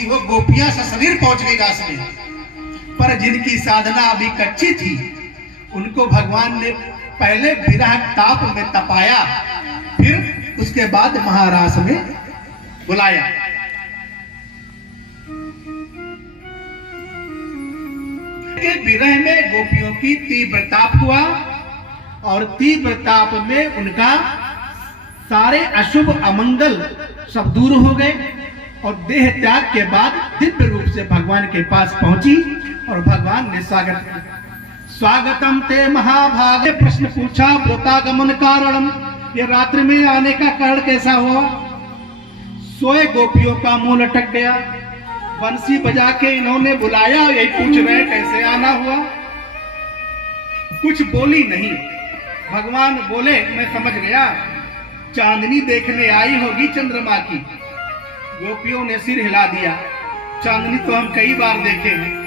होती हो, गोपियां सशरीर पहुंच गई दास में। पर जिनकी साधना अभी कच्ची थी, उनको भगवान ने पहले विरह ताप में तपाया, फिर उसके बाद महारास में बुलाया। विरह में गोपियों की तीव्र ताप हुआ और तीव्र ताप में उनका सारे अशुभ अमंगल सब दूर हो गए और देह त्याग के बाद दिव्य रूप से भगवान के पास पहुंची और भगवान ने स्वागतम ते महाभागे प्रश्न पूछा व्रतागमन कारणम, ये रात्रि में आने का कारण कैसा हुआ। सोए गोपियों का मुंह लटक गया, बंसी बजा के इन्होंने बुलाया, यही पूछ रहे कैसे आना हुआ। कुछ बोली नहीं। भगवान बोले मैं समझ गया, चांदनी देखने आई होगी चंद्रमा की। गोपियों ने सिर हिला दिया, चांदनी तो हम कई बार देखे हैं,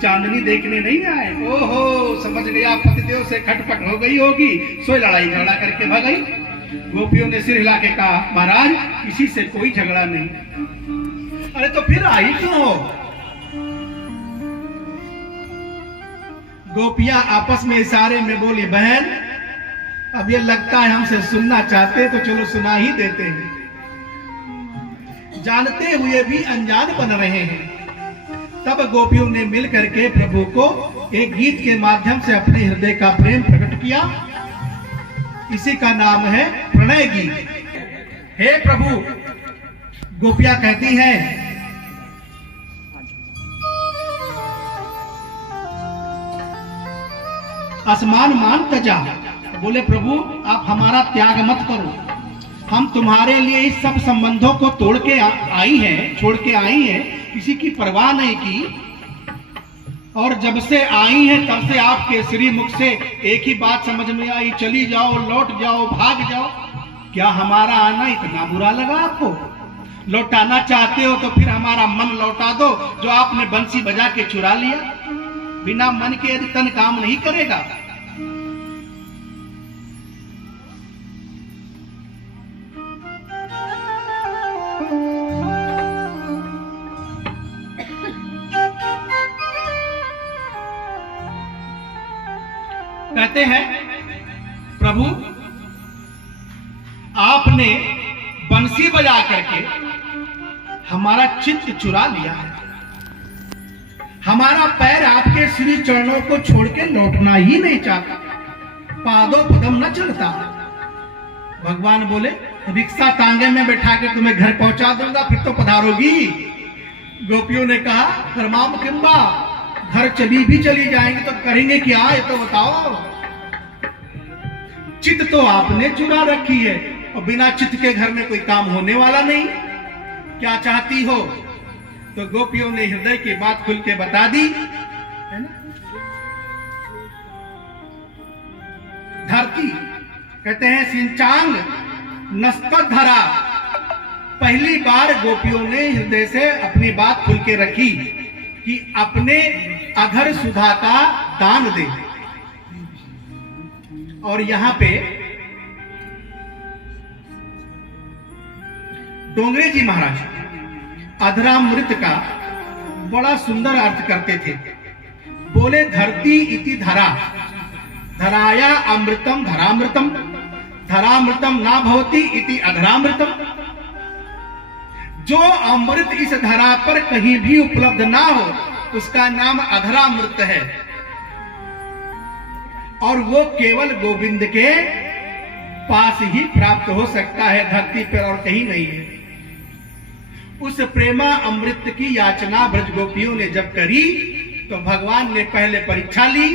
चांदनी देखने नहीं आए। ओहो समझ गया, पतिदेव से खटपट हो गई होगी, सो लड़ाई झगड़ा करके भाग गई। गोपियों ने सिर हिला के कहा महाराज किसी से कोई झगड़ा नहीं। अरे तो फिर आई क्यों हो। गोपियां आपस में इशारे में बोली बहन अब ये लगता है हमसे सुनना चाहते तो चलो सुना ही देते हैं, जानते हुए भी अनजान बन रहे हैं। तब गोपियों ने मिल करके प्रभु को एक गीत के माध्यम से अपने हृदय का प्रेम प्रकट किया। इसी का नाम है प्रणय गीत। हे प्रभु, गोपियां कहती हैं आसमान मान तजा, बोले प्रभु आप हमारा त्याग मत करो, हम तुम्हारे लिए इस सब संबंधों को तोड़ के आई हैं, छोड़ के आई हैं, किसी की परवाह नहीं की। और जब से आई हैं तब से आपके श्री मुख से एक ही बात समझ में आई, चली जाओ, लौट जाओ, भाग जाओ। क्या हमारा आना इतना बुरा लगा आपको? लौटाना चाहते हो तो फिर हमारा मन लौटा दो, जो आपने बंसी बजा के चुरा लिया। बिना मन के यदि तन काम नहीं करेगा। कहते हैं प्रभु आपने बंसी बजा करके हमारा चित्त चुरा लिया है, हमारा पैर आपके श्री चरणों को छोड़ के लौटना ही नहीं चाहता, पादों पदम न चलता। भगवान बोले रिक्शा तांगे में बैठा के तुम्हें घर पहुंचा दूंगा, फिर तो पधारोगी। गोपियों ने कहा धर्माम किंबा, घर चली जाएंगे तो करेंगे क्या ये तो बताओ। चित्त तो आपने चुरा रखी है और बिना चित्त के घर में कोई काम होने वाला नहीं। क्या चाहती हो? तो गोपियों ने हृदय की बात खुल के बता दी, है ना। धरती कहते हैं सिंचांग नस्तक धरा, पहली बार गोपियों ने हृदय से अपनी बात खुल के रखी कि अपने अधर सुधा का दान दे। और यहां पे डोंगरे जी महाराज अधरामृत का बड़ा सुंदर अर्थ करते थे। बोले धरती इति धरा, धराया अमृतम धरामृतम, धरामृतम ना भवति इति अधरामृतम। जो अमृत इस धरा पर कहीं भी उपलब्ध ना हो उसका नाम अधरामृत है, और वो केवल गोविंद के पास ही प्राप्त हो सकता है, धरती पर और कहीं नहीं है। उस प्रेमा अमृत की याचना ब्रज गोपियों ने जब करी तो भगवान ने पहले परीक्षा ली।